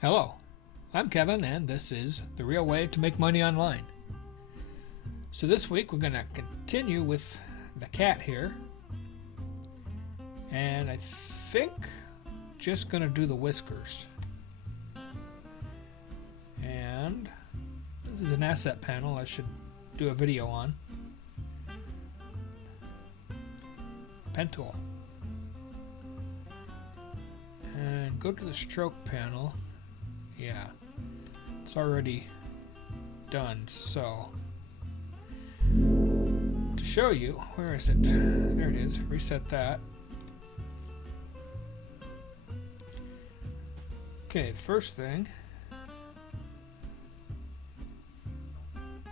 Hello, I'm Kevin, and this is The Real Way to Make Money Online. So this week we're going to continue with the cat here, and I think just going to do the whiskers. And this is an asset panel I should do a video on. Pen tool. And go to the stroke panel. Yeah, it's already done. So to show you, where is it? There it is. Reset that. Okay, the first thing.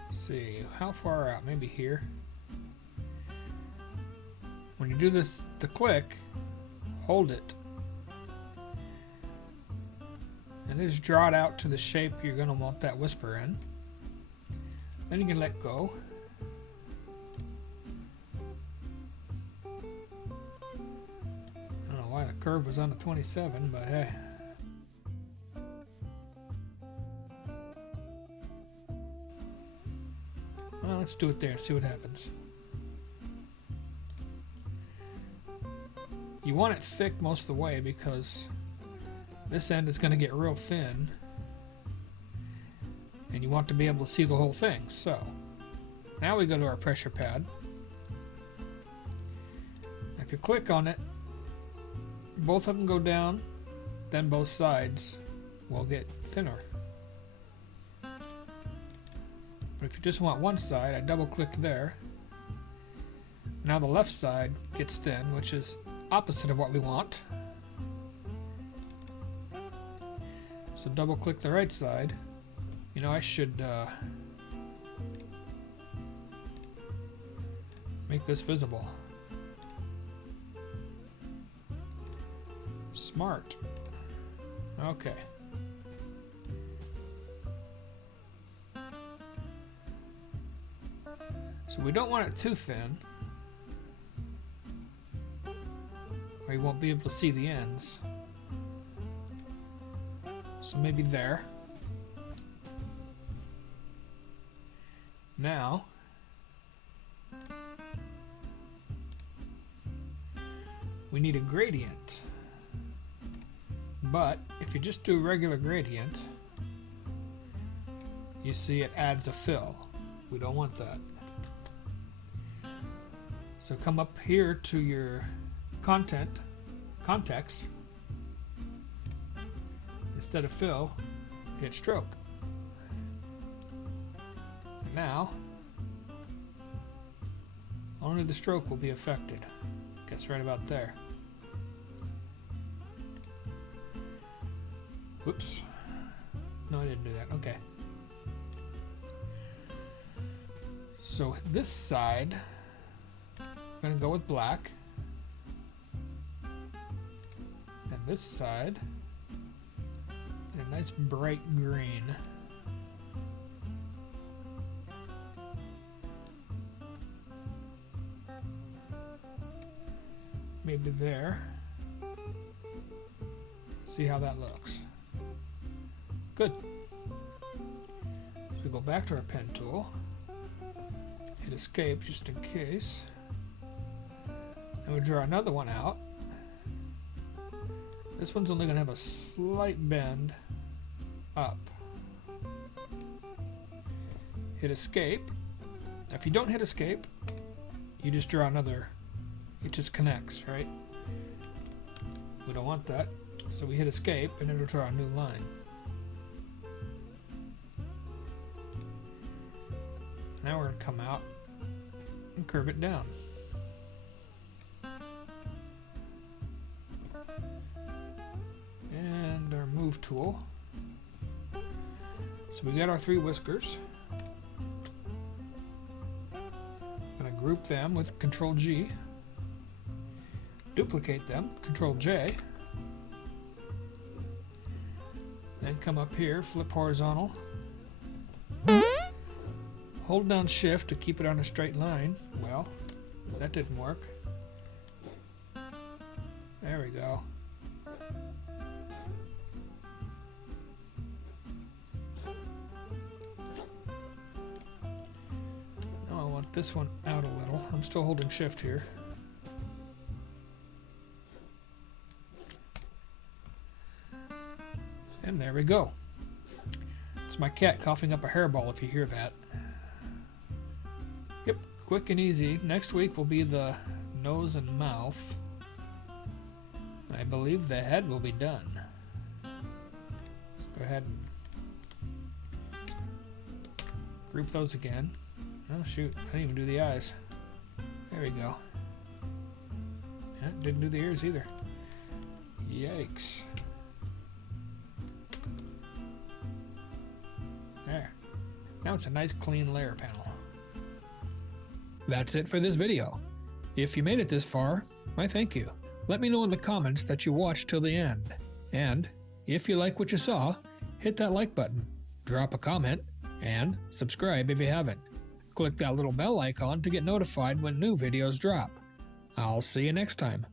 Let's see, how far out? Maybe here. When you do this, the click, hold it. And just draw it out to the shape you're going to want that whisper in. Then you can let go. I don't know why the curve was on the 27, but hey. Well, let's do it there and see what happens. You want it thick most of the way because this end is going to get real thin and you want to be able to see the whole thing. So now we go to our pressure pad. If you click on it, both of them go down, then both sides will get thinner. But if you just want one side, I double clicked there. Now the left side gets thin, which is opposite of what we want. So double click the right side. You know, I should make this visible. Smart. Okay. So we don't want it too thin, or you won't be able to see the ends. So maybe there. Now, we need a gradient. But if you just do a regular gradient, you see it adds a fill. We don't want that. So come up here to your context. Instead of fill, hit stroke. And now, only the stroke will be affected. Gets right about there. Whoops. No, I didn't do that. Okay. So this side, I'm going to go with black. And this side, a nice bright green. Maybe there. See how that looks. Good. So we go back to our pen tool. Hit escape just in case. And we draw another one out. This one's only going to have a slight bend up. Hit escape. If you don't hit escape, you just draw another. It just connects, right? We don't want that. So we hit escape and it'll draw a new line. Now we're going to come out and curve it down. And our move tool. So we got our three whiskers. I'm going to group them with Control G. Duplicate them, Control J. Then come up here, flip horizontal. Hold down Shift to keep it on a straight line. Well, that didn't work. There we go. this one out a little. I'm still holding shift here. And there we go. It's my cat coughing up a hairball if you hear that. Yep, quick and easy. Next week will be the nose and mouth. I believe the head will be done. Let's go ahead and group those again. Oh shoot, I didn't even do the eyes. There we go. Yeah, didn't do the ears either. Yikes. There. Now it's a nice clean layer panel. That's it for this video. If you made it this far, I thank you. Let me know in the comments that you watched till the end. And if you like what you saw, hit that like button, drop a comment, and subscribe if you haven't. Click that little bell icon to get notified when new videos drop. I'll see you next time.